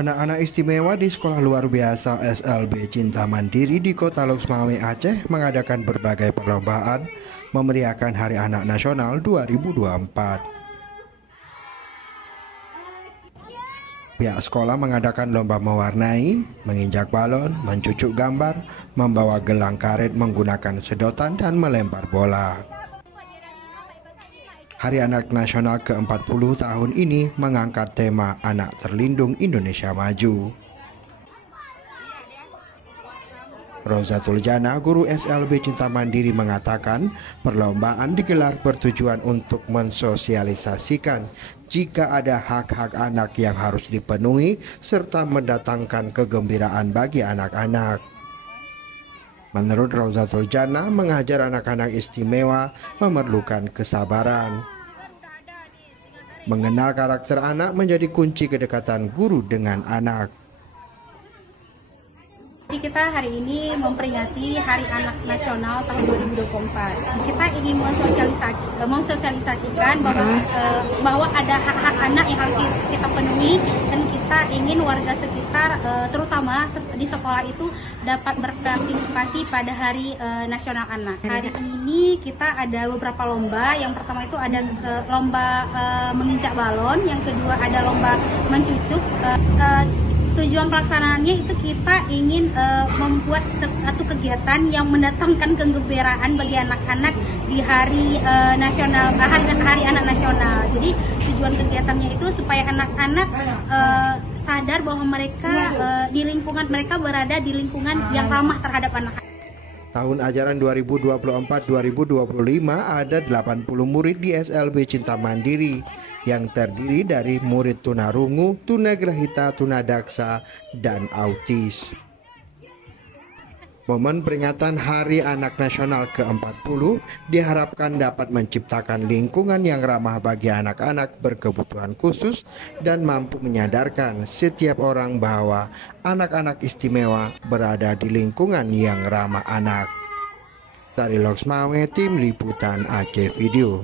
Anak-anak istimewa di Sekolah Luar Biasa SLB Cinta Mandiri di Kota Loksmawe, Aceh mengadakan berbagai perlombaan memeriahkan Hari Anak Nasional 2024. Pihak sekolah mengadakan lomba mewarnai, menginjak balon, mencucuk gambar, membawa gelang karet menggunakan sedotan dan melempar bola. Hari Anak Nasional ke-40 tahun ini mengangkat tema Anak Terlindung Indonesia Maju. Rozatul Jana, guru SLB Cinta Mandiri mengatakan, perlombaan digelar bertujuan untuk mensosialisasikan jika ada hak-hak anak yang harus dipenuhi serta mendatangkan kegembiraan bagi anak-anak. Menurut Rozatul Jana, mengajar anak-anak istimewa memerlukan kesabaran. Mengenal karakter anak menjadi kunci kedekatan guru dengan anak. Jadi kita hari ini memperingati Hari Anak Nasional tahun 2024. Kita ingin mensosialisasikan bahwa ada hak-hak anak yang harus kita penuhi, dan kita ingin warga sekitar, terutama di sekolah itu, dapat berpartisipasi pada Hari Nasional Anak. Hari ini kita ada beberapa lomba. Yang pertama itu ada lomba menginjak balon, yang kedua ada lomba mencucuk. Tujuan pelaksanaannya itu kita ingin membuat satu kegiatan yang mendatangkan kegembiraan bagi anak-anak di Hari Nasional, Hari Anak Nasional. Jadi tujuan kegiatannya itu supaya anak-anak sadar bahwa mereka di lingkungan mereka berada di lingkungan yang ramah terhadap anak-anak. Tahun ajaran 2024-2025 ada 80 murid di SLB Cinta Mandiri yang terdiri dari murid tunarungu, tunagrahita, tunadaksa, dan autis. Momen peringatan Hari Anak Nasional ke-40 diharapkan dapat menciptakan lingkungan yang ramah bagi anak-anak berkebutuhan khusus dan mampu menyadarkan setiap orang bahwa anak-anak istimewa berada di lingkungan yang ramah anak. Dari Loksmawe, Tim Liputan Aceh Video.